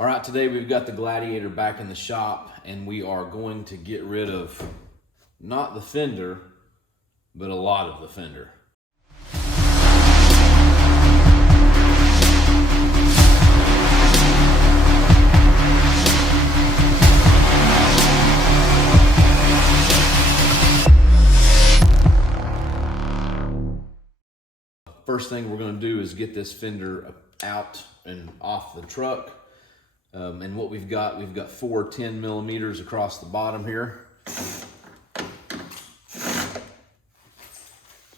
All right, today we've got the Gladiator back in the shop and we are going to get rid of not the fender, but a lot of the fender. First thing we're going to do is get this fender out and off the truck. And what we've got 4 10 millimeters across the bottom here. It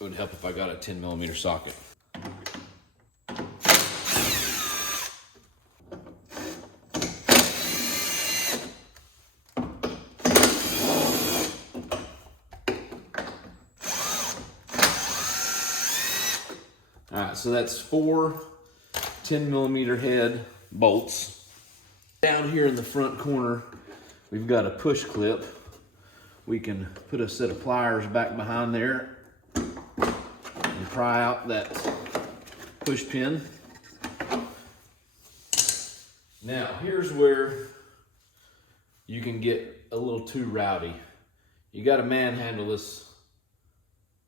would help if I got a 10 millimeter socket. All right, so that's 4 10 millimeter head bolts. Down here in the front corner, we've got a push clip. We can put a set of pliers back behind there and pry out that push pin. Now, here's where you can get a little too rowdy. You got to manhandle this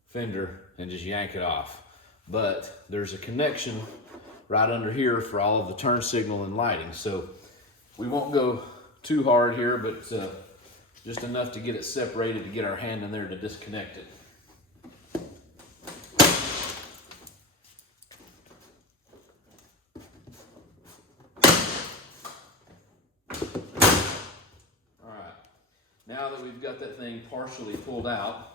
fender and just yank it off. But there's a connection right under here for all of the turn signal and lighting. So we won't go too hard here, but just enough to get it separated to get our hand in there to disconnect it. All right, now that we've got that thing partially pulled out,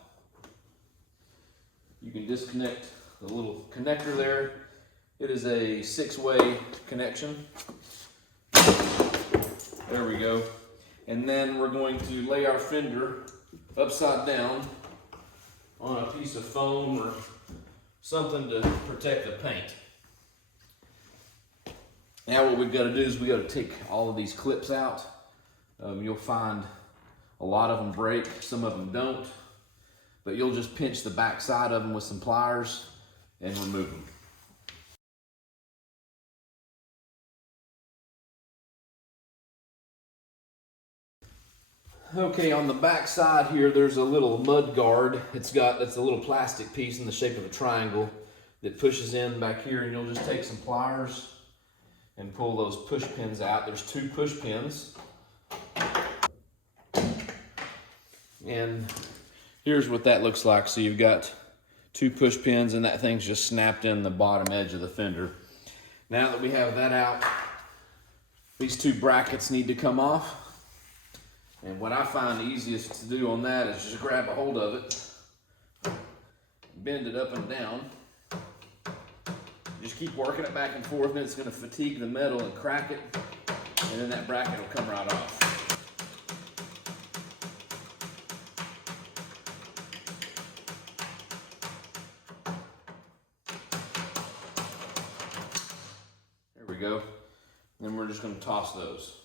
you can disconnect the little connector there. It is a 6-way connection. There we go. And then we're going to lay our fender upside down on a piece of foam or something to protect the paint. Now what we've got to do is we got to take all of these clips out. You'll find a lot of them break, some of them don't, but you'll just pinch the back side of them with some pliers and remove them. Okay, on the back side here, there's a little mud guard. It's a little plastic piece in the shape of a triangle that pushes in back here, and you'll just take some pliers and pull those push pins out. There's 2 push pins. And here's what that looks like. So you've got 2 push pins and that thing's just snapped in the bottom edge of the fender. Now that we have that out, these 2 brackets need to come off. And what I find the easiest to do on that is just grab a hold of it, bend it up and down, just keep working it back and forth, and it's going to fatigue the metal and crack it, and then that bracket will come right off. There we go. Then we're just going to toss those.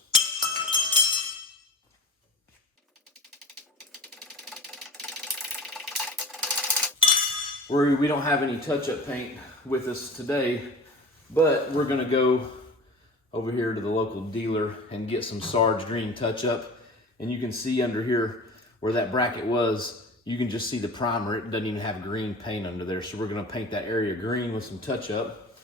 We don't have any touch-up paint with us today, but we're gonna go over here to the local dealer and get some Sarge Green touch-up. And you can see under here where that bracket was, you can just see the primer. It doesn't even have green paint under there. So we're gonna paint that area green with some touch-up.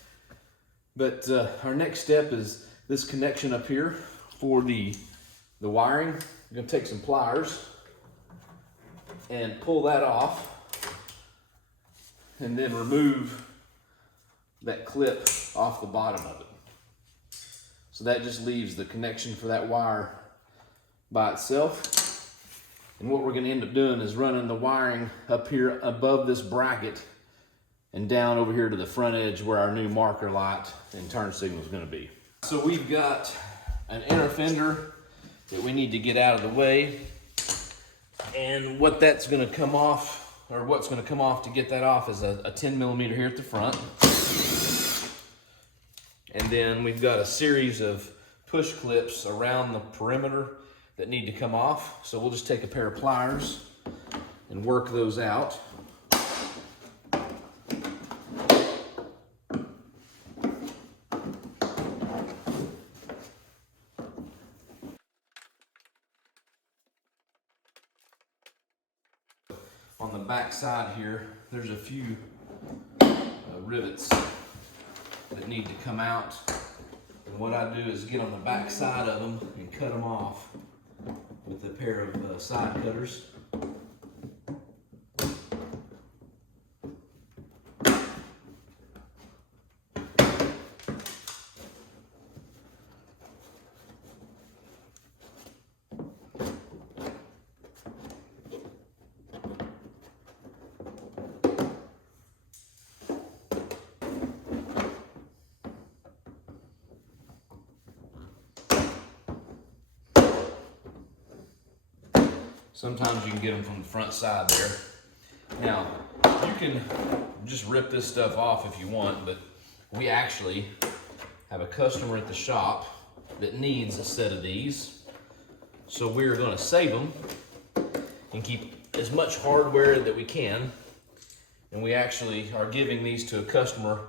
But our next step is this connection up here for the wiring. I'm gonna take some pliers and pull that off, and then remove that clip off the bottom of it. So that just leaves the connection for that wire by itself. And what we're gonna end up doing is running the wiring up here above this bracket and down over here to the front edge where our new marker light and turn signal is gonna be. So we've got an inner fender that we need to get out of the way. And what that's gonna come off, or what's going to come off to get that off, is a 10 millimeter here at the front. And then we've got a series of push clips around the perimeter that need to come off. So we'll just take a pair of pliers and work those out. on the back side here, there's a few rivets that need to come out. And what I do is get on the back side of them and cut them off with a pair of side cutters. Sometimes you can get them from the front side there. Now, you can just rip this stuff off if you want, but we actually have a customer at the shop that needs a set of these. So we're gonna save them and keep as much hardware that we can. And we actually are giving these to a customer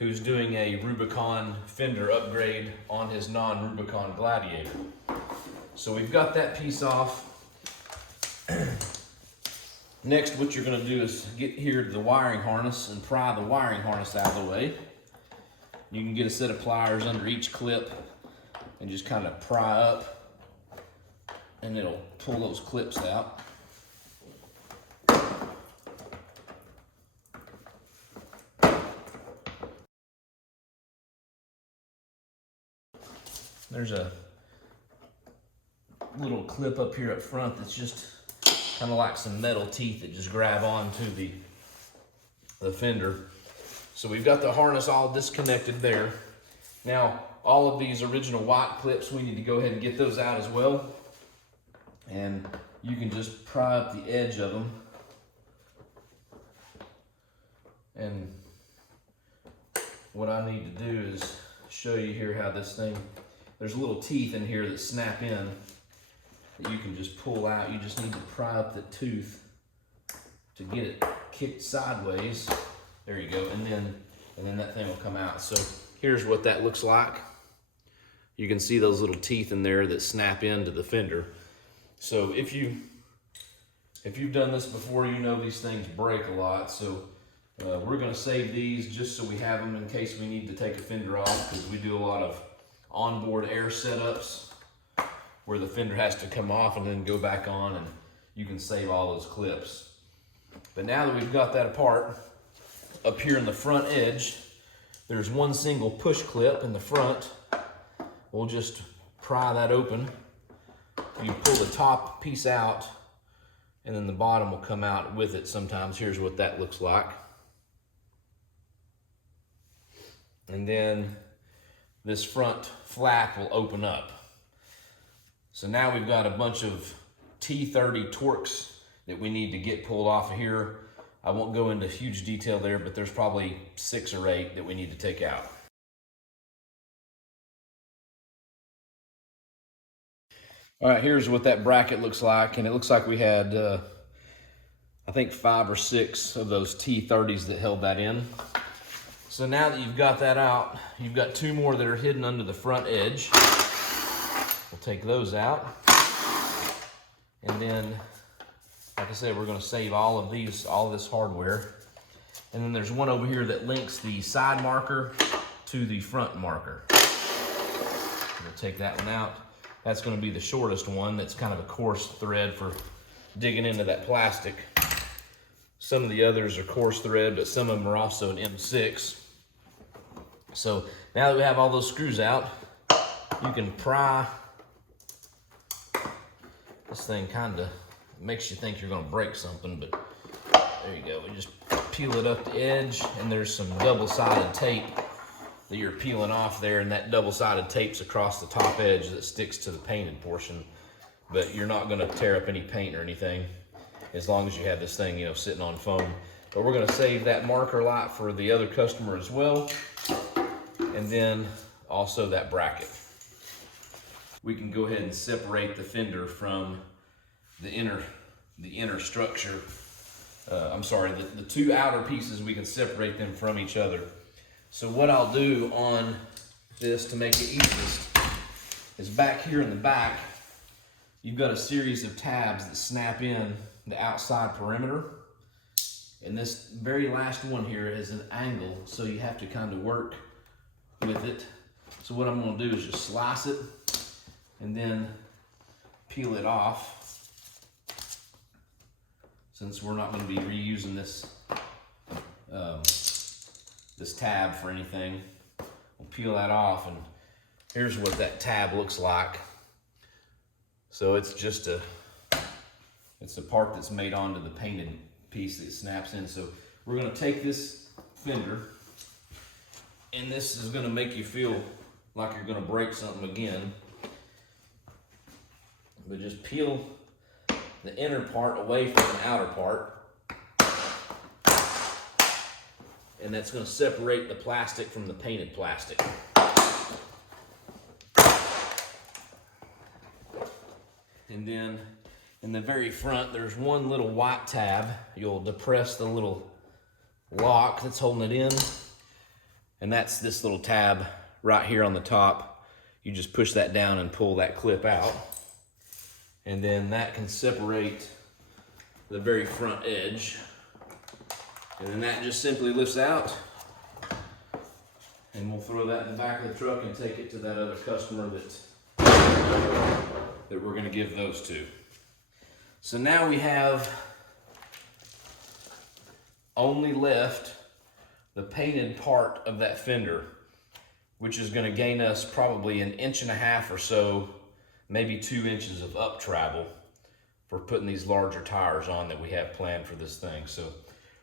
who's doing a Rubicon Fender upgrade on his non-Rubicon Gladiator. So we've got that piece off. Next, what you're going to do is get here to the wiring harness and pry the wiring harness out of the way. You can get a set of pliers under each clip and just kind of pry up, and it'll pull those clips out. There's a little clip up here up front that's just kind of like some metal teeth that just grab onto the fender. So we've got the harness all disconnected there. Now, all of these original white clips, we need to go ahead and get those out as well. And you can just pry up the edge of them. And what I need to do is show you here how this thing, there's little teeth in here that snap in that you can just pull out. You just need to pry up the tooth to get it kicked sideways. There you go, and then that thing will come out. So here's what that looks like. You can see those little teeth in there that snap into the fender. So if you've done this before, you know these things break a lot. So we're gonna save these just so we have them in case we need to take a fender off, because we do a lot of onboard air setups where the fender has to come off and then go back on, and you can save all those clips. But now that we've got that apart, up here in the front edge, there's one single push clip in the front. We'll just pry that open. You pull the top piece out, and then the bottom will come out with it sometimes. Here's what that looks like. And then this front flap will open up. So now we've got a bunch of T30 Torx that we need to get pulled off of here. I won't go into huge detail there, but there's probably 6 or 8 that we need to take out. All right, here's what that bracket looks like. And it looks like we had, I think 5 or 6 of those T30s that held that in. So now that you've got that out, you've got 2 more that are hidden under the front edge. We'll take those out. And then, like I said, we're gonna save all of these, all this hardware. And then there's one over here that links the side marker to the front marker. We'll take that one out. That's gonna be the shortest one. That's kind of a coarse thread for digging into that plastic. Some of the others are coarse thread, but some of them are also an M6. So now that we have all those screws out, you can pry. This thing kind of makes you think you're going to break something, but there you go. We just peel it up the edge, and there's some double-sided tape that you're peeling off there, and that double-sided tape's across the top edge that sticks to the painted portion. But you're not going to tear up any paint or anything as long as you have this thing, you know, sitting on foam. But we're going to save that marker light for the other customer as well, and then also that bracket. We can go ahead and separate the fender from the inner structure. The 2 outer pieces, we can separate them from each other. So what I'll do on this to make it easiest is back here in the back, you've got a series of tabs that snap in the outside perimeter. And this very last one here is an angle, so you have to kind of work with it. So what I'm gonna do is just slice it and then peel it off. Since we're not gonna be reusing this, this tab for anything, we'll peel that off, and here's what that tab looks like. So it's just it's a part that's made onto the painted piece that snaps in. So we're gonna take this fender, and this is gonna make you feel like you're gonna break something again. But just peel the inner part away from the outer part. And that's gonna separate the plastic from the painted plastic. And then in the very front, there's one little white tab. You'll depress the little lock that's holding it in. And that's this little tab right here on the top. You just push that down and pull that clip out. And then that can separate the very front edge. And then that just simply lifts out. And we'll throw that in the back of the truck and take it to that other customer that we're gonna give those to. So now we have only left the painted part of that fender, which is gonna gain us probably 1.5 inches or so, maybe 2 inches of up travel for putting these larger tires on that we have planned for this thing. So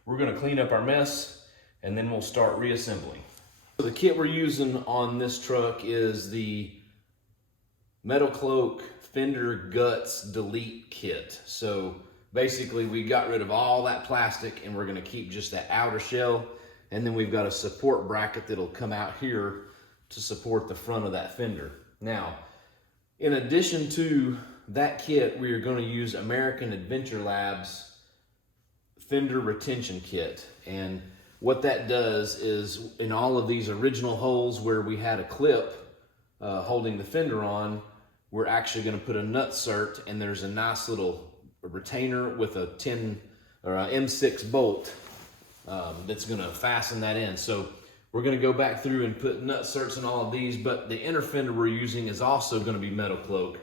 we're gonna clean up our mess and then we'll start reassembling. So the kit we're using on this truck is the MetalCloak Fender Gutz Delete kit. So basically we got rid of all that plastic and we're gonna keep just that outer shell, and then we've got a support bracket that'll come out here to support the front of that fender. Now, in addition to that kit, we are gonna use American Adventure Labs Fender Retention Kit. And what that does is, in all of these original holes where we had a clip holding the fender on, we're actually gonna put a nutsert, and there's a nice little retainer with a 10 or a M6 bolt that's gonna fasten that in. So we're gonna go back through and put nutserts in all of these, but the inner fender we're using is also gonna be MetalCloak.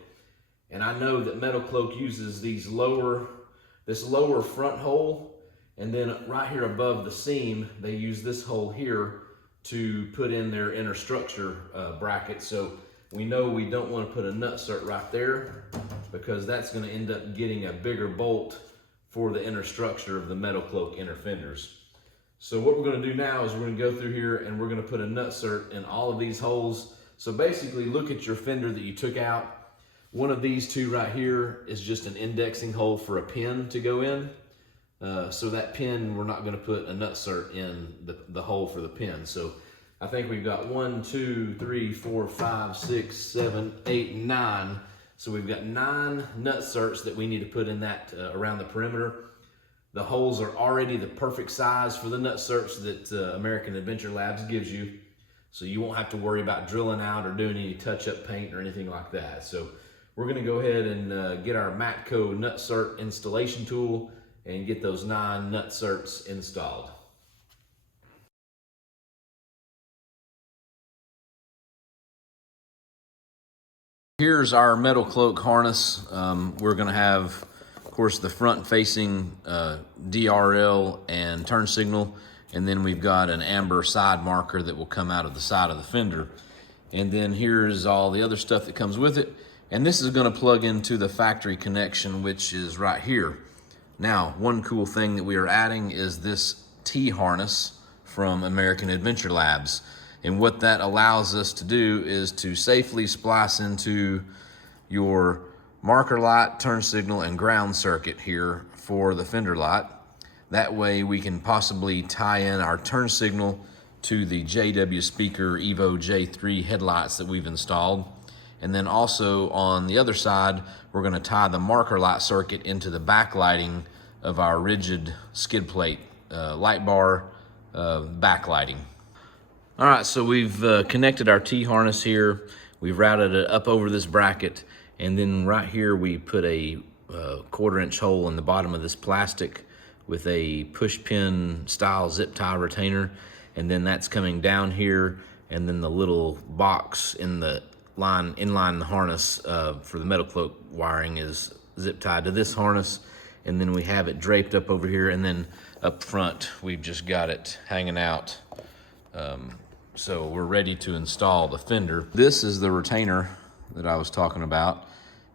And I know that MetalCloak uses this lower front hole, and then right here above the seam, they use this hole here to put in their inner structure bracket. So we know we don't want to put a nutsert right there, because that's going to end up getting a bigger bolt for the inner structure of the MetalCloak inner fenders. So what we're going to do now is we're going to go through here and we're going to put a nutsert in all of these holes. So basically, look at your fender that you took out. One of these two right here is just an indexing hole for a pin to go in. So that pin, we're not going to put a nutsert in the hole for the pin. So I think we've got 1, 2, 3, 4, 5, 6, 7, 8, 9. So we've got 9 nutserts that we need to put in that around the perimeter. The holes are already the perfect size for the nutserts that American Adventure Labs gives you. So you won't have to worry about drilling out or doing any touch-up paint or anything like that. So we're gonna go ahead and get our Matco nutsert installation tool and get those 9 nutserts installed. Here's our MetalCloak harness. We're gonna have, of course, the front facing DRL and turn signal, and then we've got an amber side marker that will come out of the side of the fender. And then here's all the other stuff that comes with it. And this is gonna plug into the factory connection, which is right here. Now, one cool thing that we are adding is this T-harness from American Adventure Labs. And what that allows us to do is to safely splice into your marker light, turn signal, and ground circuit here for the fender light. That way we can possibly tie in our turn signal to the JW Speaker Evo J3 headlights that we've installed. And then also on the other side, we're gonna tie the marker light circuit into the backlighting of our rigid skid plate light bar backlighting. All right, so we've connected our T-harness here. We've routed it up over this bracket, and then right here we put a 1/4 inch hole in the bottom of this plastic with a push pin style zip tie retainer, and then that's coming down here, and then the little box in the inline the harness for the MetalCloak wiring is zip tied to this harness, and then we have it draped up over here, and then up front we've just got it hanging out. So we're ready to install the fender. This is the retainer that I was talking about.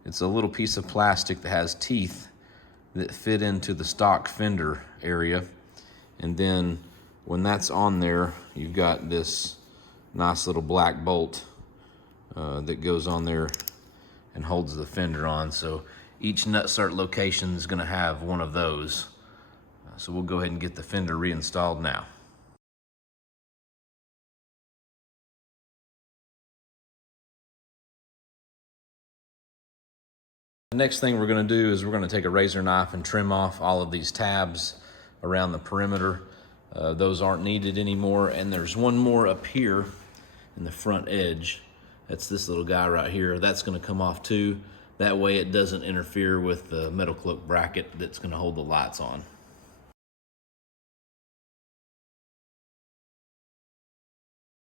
It's a little piece of plastic that has teeth that fit into the stock fender area. And then when that's on there, you've got this nice little black bolt that goes on there and holds the fender on. So each nutsert location is gonna have one of those. So we'll go ahead and get the fender reinstalled now. The next thing we're going to do is we're going to take a razor knife and trim off all of these tabs around the perimeter. Those aren't needed anymore, and there's one more up here in the front edge. That's this little guy right here. That's going to come off too. That way it doesn't interfere with the MetalCloak bracket that's going to hold the lights on.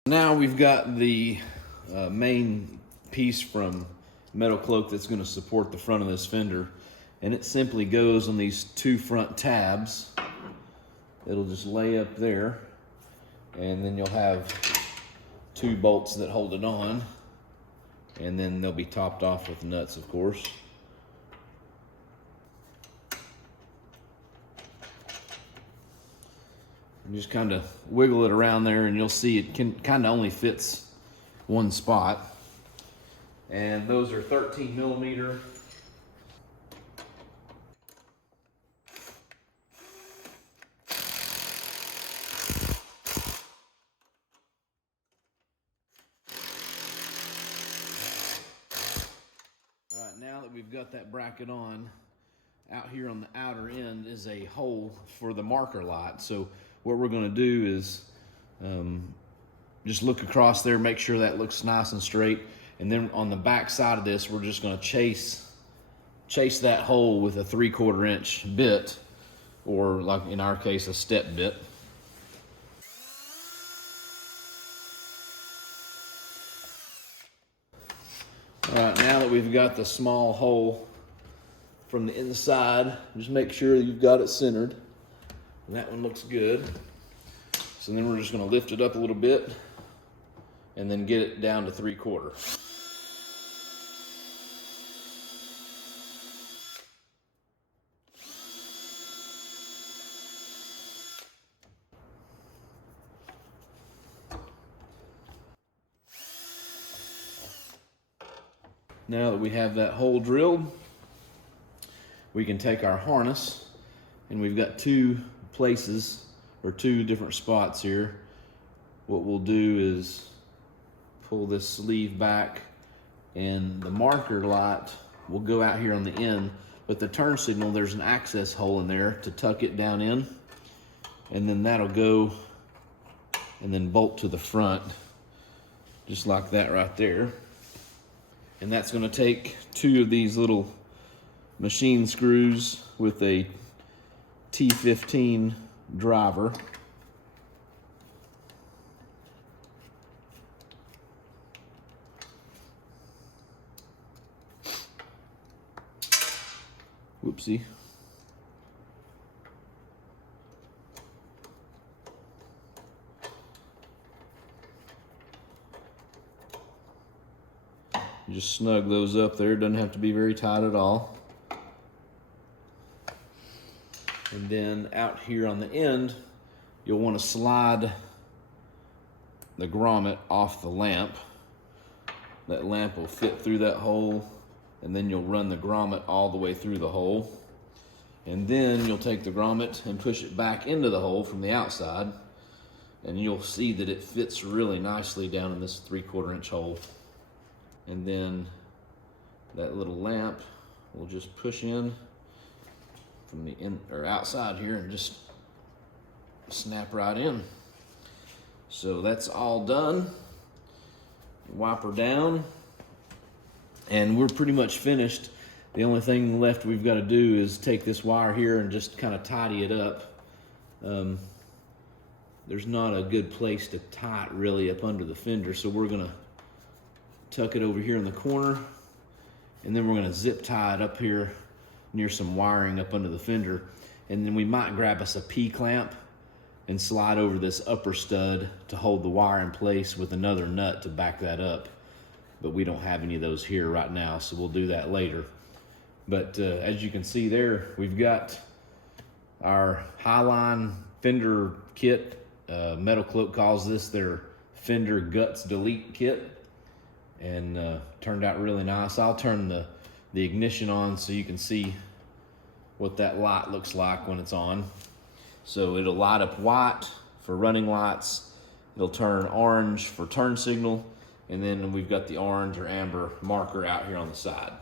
Now we've got the main piece from MetalCloak that's going to support the front of this fender, and it simply goes on these two front tabs. It'll just lay up there, and then you'll have two bolts that hold it on, and then they'll be topped off with nuts, of course. And just kind of wiggle it around there, and you'll see it can kind of only fits one spot. And those are 13 millimeter. All right, now that we've got that bracket on, out here on the outer end is a hole for the marker light. So what we're going to do is just look across there, make sure that looks nice and straight. And then on the back side of this, we're just going to chase that hole with a 3/4 inch bit, or like in our case, a step bit. All right, now that we've got the small hole from the inside, just make sure you've got it centered. And that one looks good. So then we're just going to lift it up a little bit and then get it down to 3/4. Now that we have that hole drilled, we can take our harness, and we've got two places or two different spots here. What we'll do is pull this sleeve back, and the marker light will go out here on the end, but the turn signal, there's an access hole in there to tuck it down in, and then that'll go and then bolt to the front, just like that right there. And that's going to take two of these little machine screws with a T15 driver. Whoopsie. Just snug those up there. Doesn't have to be very tight at all. And then out here on the end, you'll want to slide the grommet off the lamp. That lamp will fit through that hole, and then you'll run the grommet all the way through the hole. And then you'll take the grommet and push it back into the hole from the outside, and you'll see that it fits really nicely down in this 3/4 inch hole. And then that little lamp will just push in from the in or outside here and just snap right in. So that's all done. Wipe her down, and we're pretty much finished. The only thing left we've got to do is take this wire here and just kind of tidy it up. There's not a good place to tie it really up under the fender, so we're gonna tuck it over here in the corner, and then we're gonna zip tie it up here near some wiring up under the fender, and then we might grab us a P-clamp and slide over this upper stud to hold the wire in place with another nut to back that up. But we don't have any of those here right now, so we'll do that later. But as you can see there, we've got our Highline Fender kit. MetalCloak calls this their Fender Gutz Delete kit, and turned out really nice. I'll turn the ignition on so you can see what that light looks like when it's on. So it'll light up white for running lights, it'll turn orange for turn signal, and then we've got the orange or amber marker out here on the side.